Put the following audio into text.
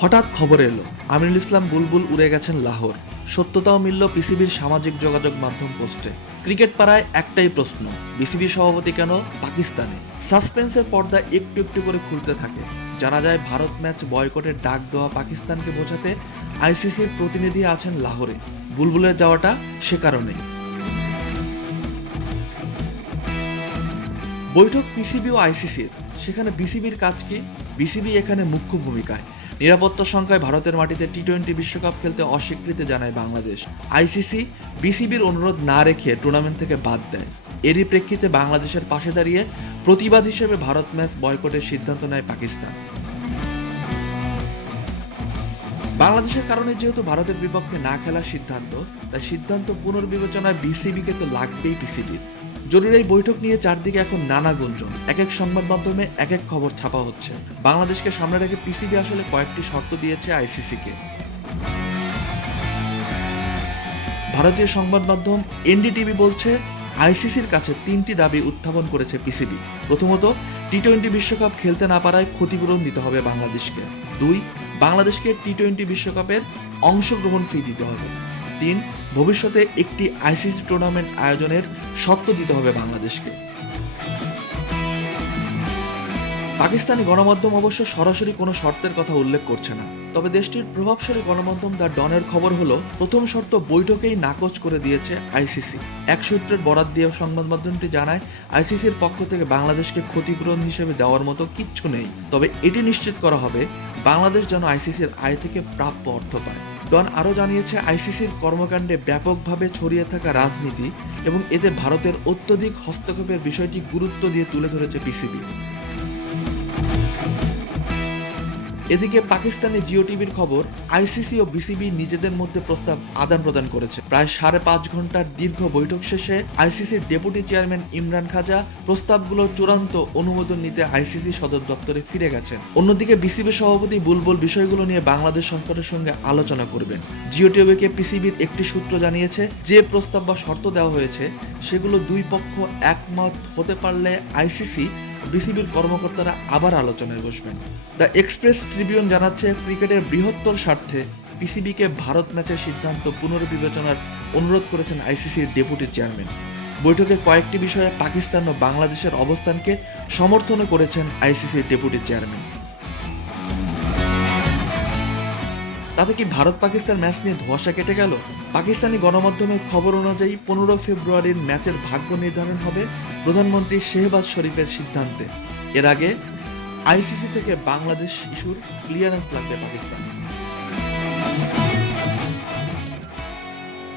হঠাৎ খবর এলো আমিনুল ইসলাম বুলবুল উড়ে গেছেন লাহোর। সত্যতাও মিলল বিসিবির সামাজিক যোগাযোগ মাধ্যম পোস্টে। ক্রিকেট পাড়ায় একটাই প্রশ্ন, বিসিবি সভাপতি কেন পাকিস্তানে? সাসপেন্সের পর্দা একটু একটু করে খুলতে থাকে। জানা যায় ভারত ম্যাচ বয়কটের ডাক দেওয়া পাকিস্তানকে বোঝাতে আইসিসির প্রতিনিধি আছেন লাহোরে। বুলবুলের যাওয়াটা সে কারণেই। বৈঠক পিসিবি ও আইসিসির, সেখানে বিসিবির কাজ কি? বিসিবি এখানে মুখ্য ভূমিকায়। নিরাপত্তা সংখ্যায় ভারতের মাটিতে টি-20 বিশ্বকাপ খেলতে অস্বীকৃতি জানায় বাংলাদেশ। আইসিসি বিসিবির অনুরোধ না রেখে টুর্নামেন্ট থেকে বাদ দেয়। এরই প্রেক্ষিতে বাংলাদেশের পাশে দাঁড়িয়ে প্রতিবাদ হিসেবে ভারত ম্যাচ বয়কটের সিদ্ধান্ত নেয় পাকিস্তান। বাংলাদেশের কারণে যেহেতু ভারতের বিপক্ষে না খেলার সিদ্ধান্ত, তাই সিদ্ধান্ত পুনর্বিবেচনায় বিসিবিকে তো লাগবেই পিসিবির। জরুরি এই বৈঠক নিয়ে চারদিকে এখন নানা গুঞ্জন। এক এক সংবাদ মাধ্যমে এক এক খবর ছাপা হচ্ছে। বাংলাদেশকে সামনে রেখে পিসিবি আসলে কয়েকটি শর্ত দিয়েছে আইসিসিকে। ভারতীয় সংবাদ মাধ্যম এনডিটিভি বলছে, আইসিসির কাছে 3টি দাবি উত্থাপন করেছে পিসিবি। প্রথমত, টি-20 বিশ্বকাপ খেলতে না পারায় ক্ষতিপূরণ দিতে হবে বাংলাদেশকে। 2, বাংলাদেশকে টি-20 বিশ্বকাপের অংশগ্রহণ ফি দিতে হবে। 3, ভবিষ্যতে একটি আইসিসি টুর্নামেন্ট আয়োজনের শর্ত দিতে হবে বাংলাদেশকে। পাকিস্তানি গণমাধ্যম অবশ্য সরাসরি কোনো শর্তের কথা উল্লেখ করছে না। তবে দেশটির প্রভাবশালী গণমাধ্যম দ্য ডনের খবর হলো, প্রথম শর্ত বৈঠকেই নাকচ করে দিয়েছে আইসিসি। এক সূত্রের বরাত দিয়ে সংবাদ মাধ্যমটি জানায়, আইসিসির পক্ষ থেকে বাংলাদেশকে ক্ষতিপূরণ হিসেবে দেওয়ার মতো কিচ্ছু নেই। তবে এটি নিশ্চিত করা হবে বাংলাদেশ যেন আইসিসির আয় থেকে প্রাপ্য অর্থ পায়। ডন আরও জানিয়েছে, আইসিসির কর্মকাণ্ডে ব্যাপকভাবে ছড়িয়ে থাকা রাজনীতি এবং এতে ভারতের অত্যধিক হস্তক্ষেপের বিষয়টি গুরুত্ব দিয়ে তুলে ধরেছে পিসিবি। এদিকে পাকিস্তানি জিও টিভির খবর, আইসিসি ও বিসিবি নিজেদের মধ্যে প্রস্তাব আদান প্রদান করেছে। প্রায় 5.5 ঘন্টার দীর্ঘ বৈঠক শেষে আইসিসির ডেপুটি চেয়ারম্যান ইমরান খাজা প্রস্তাবগুলোর চূড়ান্ত অনুমোদন নিতে আইসিসি সদর দপ্তরে ফিরে গেছেন। অন্যদিকে বিসিবি সভাপতি বুলবুল বিষয়গুলো নিয়ে বাংলাদেশ সরকারের সঙ্গে আলোচনা করবেন। জিও টিভিকে পিসিবির একটি সূত্র জানিয়েছে, যে প্রস্তাব বা শর্ত দেওয়া হয়েছে সেগুলো দুই পক্ষ একমত হতে পারলে আইসিসি বিসিবির কর্মকর্তারা আবার আলোচনায় বসবেন। দ্য এক্সপ্রেস ট্রিবিউন জানাচ্ছে, ক্রিকেটের বৃহত্তর স্বার্থে পিসিবিকে ভারত ম্যাচের সিদ্ধান্ত পুনর্বিবেচনার অনুরোধ করেছেন আইসিসির ডেপুটি চেয়ারম্যান। বৈঠকে কয়েকটি বিষয়ে পাকিস্তান ও বাংলাদেশের অবস্থানকে সমর্থন করেছেন আইসিসির ডেপুটি চেয়ারম্যান। তাতে কি ভারত পাকিস্তান ম্যাচ নিয়ে ধোঁয়াশা কেটে গেল? পাকিস্তানি গণমাধ্যমের খবর অনুযায়ী 15 ফেব্রুয়ারির ম্যাচের ভাগ্য নির্ধারণ হবে প্রধানমন্ত্রী শেহবাজ শরীফের সিদ্ধান্তে। এর আগে আইসিসি থেকে বাংলাদেশ ইস্যুর ক্লিয়ারেন্স লাগবে পাকিস্তান।